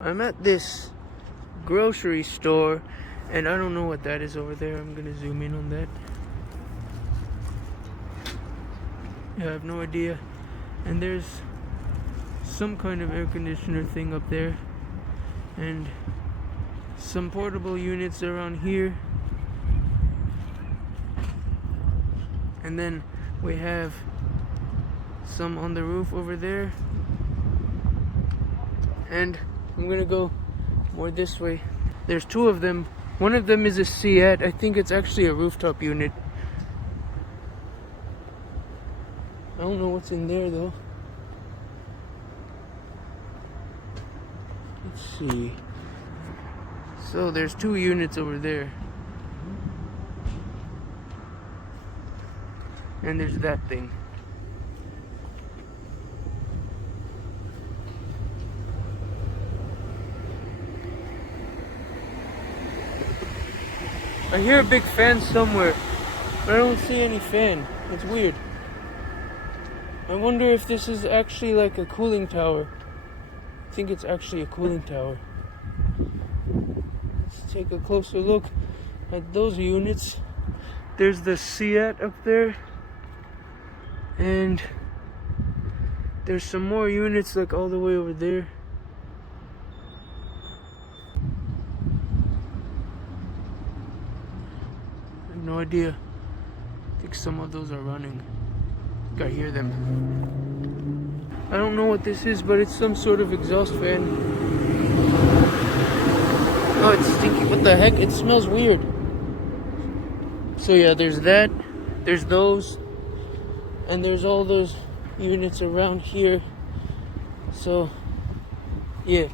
I'm at this grocery store and I don't know what that is over there. I'm gonna zoom in on that. Yeah, I have no idea. And there's some kind of air conditioner thing up there and some portable units around here. And then we have some on the roof over there. And I'm gonna go more this way. There's two of them. One of them is a Seat. I think it's actually a rooftop unit. I don't know what's in there though. Let's see. So there's two units over there. And there's that thing. I hear a big fan somewhere, but I don't see any fan. It's weird. I wonder if this is actually like a cooling tower. I think it's actually a cooling tower. Let's take a closer look at those units. There's the Seat up there. And there's some more units like all the way over there. I have no idea. I think some of those are running. I think I hear them. I don't know what this is, but it's some sort of exhaust fan. Oh, it's stinky. What the heck? It smells weird. So yeah, there's that. There's those. And there's all those units around here. So, yeah.